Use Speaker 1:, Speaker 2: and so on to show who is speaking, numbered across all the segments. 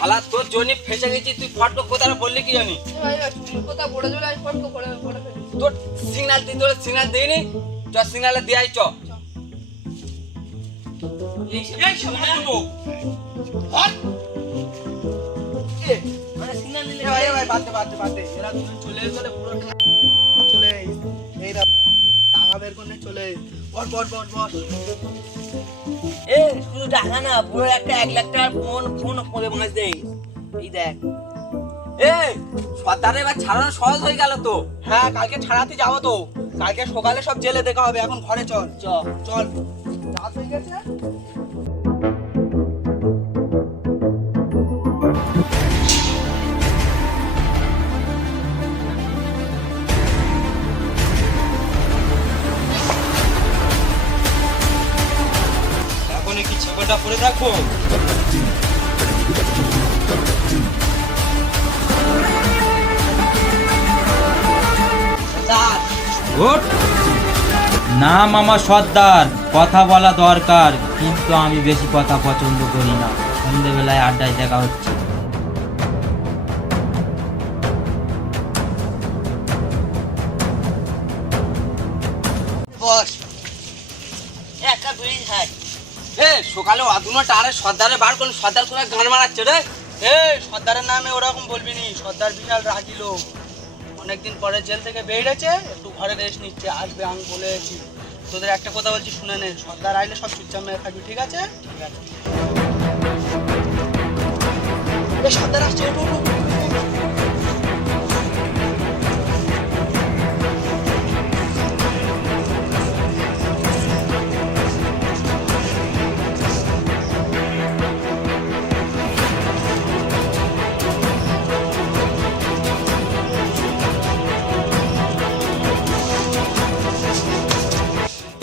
Speaker 1: শালা তোর জন্য ফেসে গেছি তুই ফটো কোথায় বললি কি জানি?
Speaker 2: কোথা আমি করে
Speaker 1: তোর সিগন্যাল দিই তোর সিগন্যাল দিইনি? চ সিগন্যালে চ। এই সময় দেবো
Speaker 3: এ ভাই ভাই বাদে বাদে বাদে এরা দুজন চলে গেলে পুরো টাকা বের করে চলে। বস বস বস বস।
Speaker 4: এ শুধু টাকা না পুরো একটা এক লাখ টাকার ফোন ফোন করে মাছ দেই এই দেখ।
Speaker 1: সর্দারে এবার ছাড়ানো সহজ হয়ে গেল তো।
Speaker 3: হ্যাঁ কালকে ছাড়াতে যাব তো। কালকে সকালে সব জেলে দেখা হবে এখন ঘরে চল।
Speaker 4: চল
Speaker 3: চল। রাত হয়ে গেছে?
Speaker 1: কি ছেলেটা পরে থাকব
Speaker 5: ওঠ নাম আমার সর্দার কথা বলা দরকার কিন্তু আমি বেশি কথা পছন্দ করি না। সন্ধেবেলায় আড্ডায় দেখা হচ্ছে।
Speaker 4: বস একটা বিড়ি খাই।
Speaker 1: এ সকালে অদুনো টারে সর্দারে বার করুন সর্দার করে গান মারাচ্ছে রে?
Speaker 3: এই সর্দারের নামে ওরকম বলবি নি সর্দার বিশাল রাগি লোক। অনেকদিন পরে জেল থেকে বেরিয়েছে একটু ঘরে রেস্ট নিচ্ছে আসবে আমি বলেছি তোদের একটা কথা বলছি শুনে নে সর্দার আইলে সব চুপচাপ মেরে থাকবি ঠিক আছে? ঠিক আছে। এ সর্দার আসছে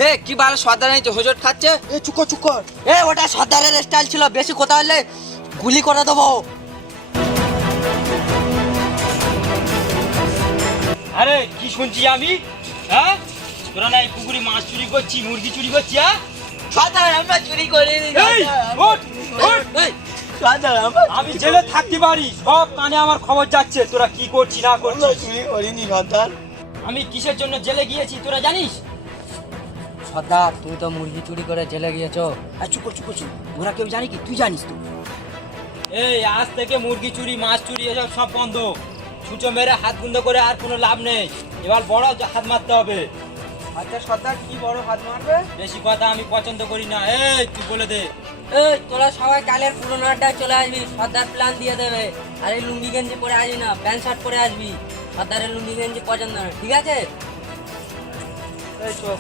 Speaker 1: এ কি বার সর্দার নিচে হোজট খাচ্ছে?
Speaker 3: এ চুপ কর
Speaker 4: এ ওটা সর্দারের স্টাইল ছিল। বেশি কথা হলে গুলি করে দেবো।
Speaker 5: আরে কি শুনছি আমি? হ্যাঁ? তোরা না এই পুকুরে মাছ চুরি করছি মুরগি চুরি করছি হ্যাঁ?
Speaker 4: সর্দার আমরা চুরি করিনি
Speaker 5: এই, ওঠ, ওঠ। আমি জেলে থাকতে পারি সব কানে আমার খবর যাচ্ছে তোরা কি করছি না করছিস?
Speaker 3: চুরি করিনি সর্দার।
Speaker 5: আমি কিসের জন্য জেলে গিয়েছি তোরা জানিস?
Speaker 4: সর্দার তুমি তো মুরগি চুরি করে জেলে গিয়েছো। আর চুপ চুপ চুপ। ওরা কেউ জানি কি? তুই জানিস তো।
Speaker 5: এই আজ থেকে মুরগি চুরি মাছ চুরি এসব সব বন্ধ। ছুঁচো মেরে হাত বন্ধ করে আর কোনো লাভ নেই। এবার বড় হাত মারতে হবে।
Speaker 3: আচ্ছা সর্দার কি বড় হাত মারবে?
Speaker 5: বেশি কথা আমি পছন্দ করি না। এই তুই বলে দে।
Speaker 4: এই তোরা সবাই কালের পুরোনো আড্ডায় চলে আসবি। সর্দার প্ল্যান দিয়ে দেবে। আর এই লুঙ্গি গেঞ্জি পরে আসবি না প্যান্ট শার্ট পরে আসবি। সর্দারের লুঙ্গি গেঞ্জি পছন্দ না ঠিক আছে?
Speaker 3: এই চোখ।